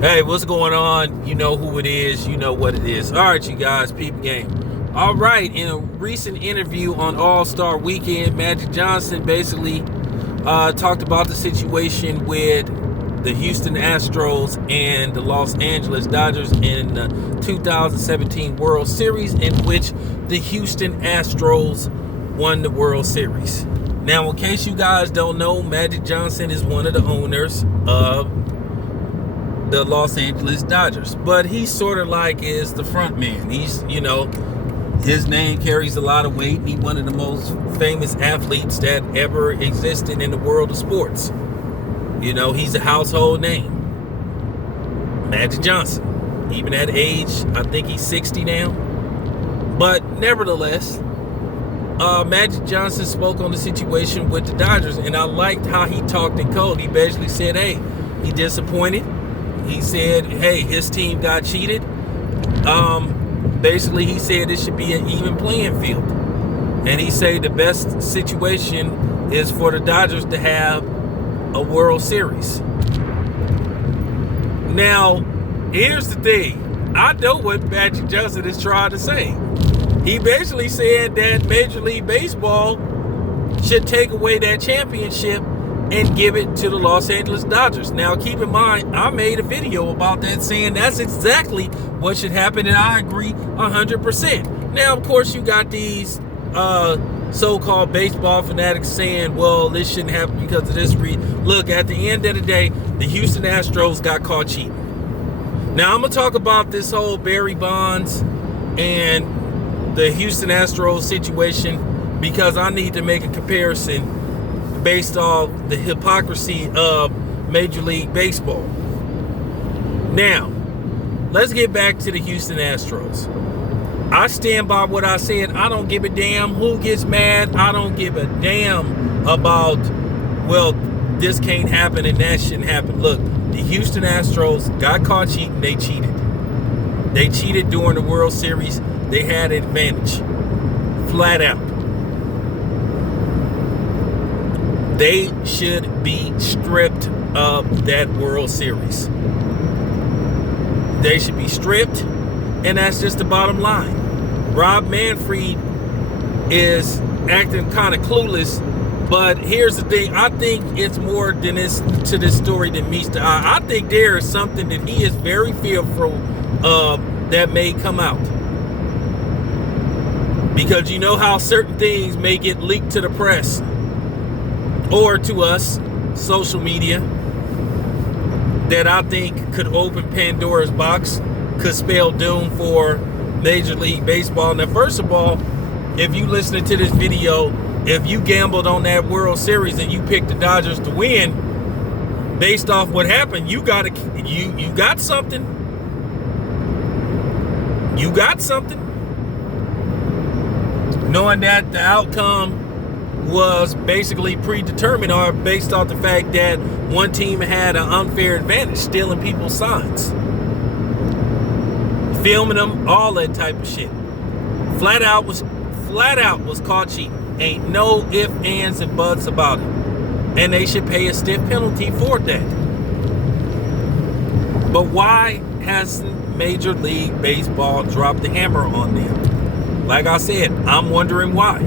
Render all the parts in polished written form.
Hey, what's going on? You know who it is. You know what it is. All right, you guys, peep game. All right, in a recent interview on All-Star Weekend, Magic Johnson basically talked about the situation with the Houston Astros and the Los Angeles Dodgers in the 2017 World Series, in which the Houston Astros won the World Series. Now, in case you guys don't know, Magic Johnson is one of the owners of the Los Angeles Dodgers, but he sort of like is the front man. He's, his name carries a lot of weight. He's one of the most famous athletes that ever existed in the world of sports. He's a household name. Magic Johnson. Even at age, I think he's 60 now. But nevertheless, Magic Johnson spoke on the situation with the Dodgers, and I liked how he talked in code. He basically said, hey, he's disappointed. He said, hey, his team got cheated. Basically, he said it should be an even playing field. And he said the best situation is for the Dodgers to have a World Series. Now, here's the thing. I know what Magic Johnson is trying to say. He basically said that Major League Baseball should take away that championship and give it to the Los Angeles Dodgers. Now, keep in mind, I made a video about that saying that's exactly what should happen, and I agree 100%. Now, of course, you got these so-called baseball fanatics saying, well, this shouldn't happen because of this reason. Look, at the end of the day, the Houston Astros got caught cheating. Now, I'm going to talk about this whole Barry Bonds and the Houston Astros situation because I need to make a comparison based off the hypocrisy of Major League Baseball. Now, let's get back to the Houston Astros. I stand by what I said. I don't give a damn who gets mad. I don't give a damn about, well, this can't happen and that shouldn't happen. Look, the Houston Astros got caught cheating. They cheated. They cheated during the World Series. They had an advantage. Flat out. They should be stripped of that World Series. They should be stripped, and that's just the bottom line. Rob Manfred is acting kind of clueless, but here's the thing. I think it's more than to this story than meets the eye. I think there is something that he is very fearful of that may come out. Because you know how certain things may get leaked to the press or to us, social media, that I think could open Pandora's box, could spell doom for Major League Baseball. Now, first of all, if you listening to this video, if you gambled on that World Series and you picked the Dodgers to win, based off what happened, you got something. You got something. Knowing that the outcome was basically predetermined or based off the fact that one team had an unfair advantage, stealing people's signs, filming them, all that type of shit. Flat out was caught cheating. Ain't no ifs, ands, and buts about it. And they should pay a stiff penalty for that. But why hasn't Major League Baseball dropped the hammer on them? Like I said, I'm wondering why.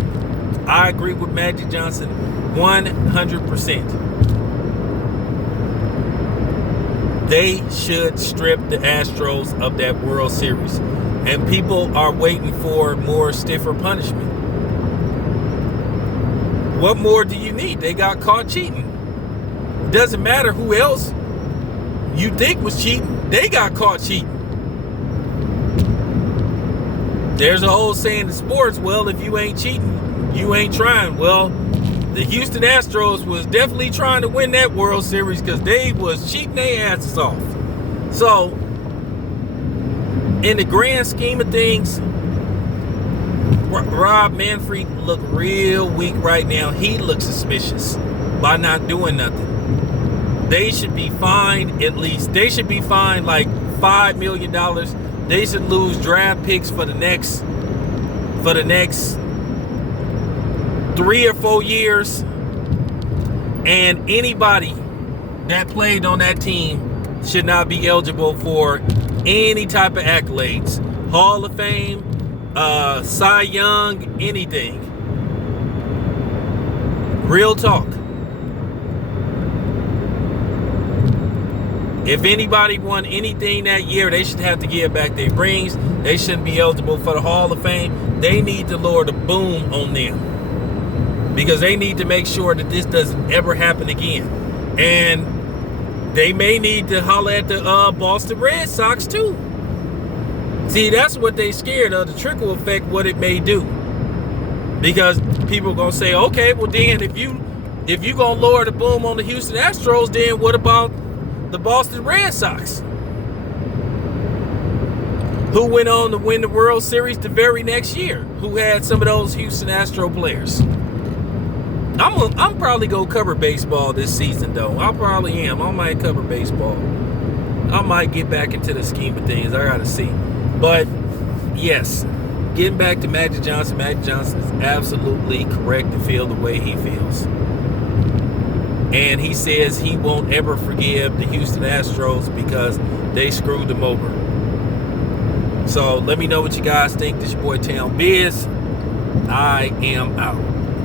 I agree with Magic Johnson 100%. They should strip the Astros of that World Series. And people are waiting for more stiffer punishment. What more do you need? They got caught cheating. It doesn't matter who else you think was cheating. They got caught cheating. There's a whole saying in sports, well, if you ain't cheating, you ain't trying. Well, the Houston Astros was definitely trying to win that World Series because they was cheating their asses off. So, in the grand scheme of things, Rob Manfred look real weak right now. He looks suspicious by not doing nothing. They should be fined at least. They should be fined like $5 million. They should lose draft picks for the next 3 or 4 years, and anybody that played on that team should not be eligible for any type of accolades. Hall of Fame, Cy Young, anything. Real talk. If anybody won anything that year, they should have to give back their rings. They shouldn't be eligible for the Hall of Fame. They need to lower the boom on them, because they need to make sure that this doesn't ever happen again. And they may need to holler at the Boston Red Sox too. See, that's what they scared of, the trickle effect, what it may do. Because people are gonna say, okay, well then if you gonna lower the boom on the Houston Astros, then what about the Boston Red Sox, who went on to win the World Series the very next year, who had some of those Houston Astro players? I'm probably gonna cover baseball this season, though. I probably am. I might cover baseball. I might get back into the scheme of things. I gotta see. But yes, getting back to Magic Johnson. Magic Johnson is absolutely correct to feel the way he feels. And he says he won't ever forgive the Houston Astros because they screwed him over. So let me know what you guys think. This is your boy Town Biz. I am out.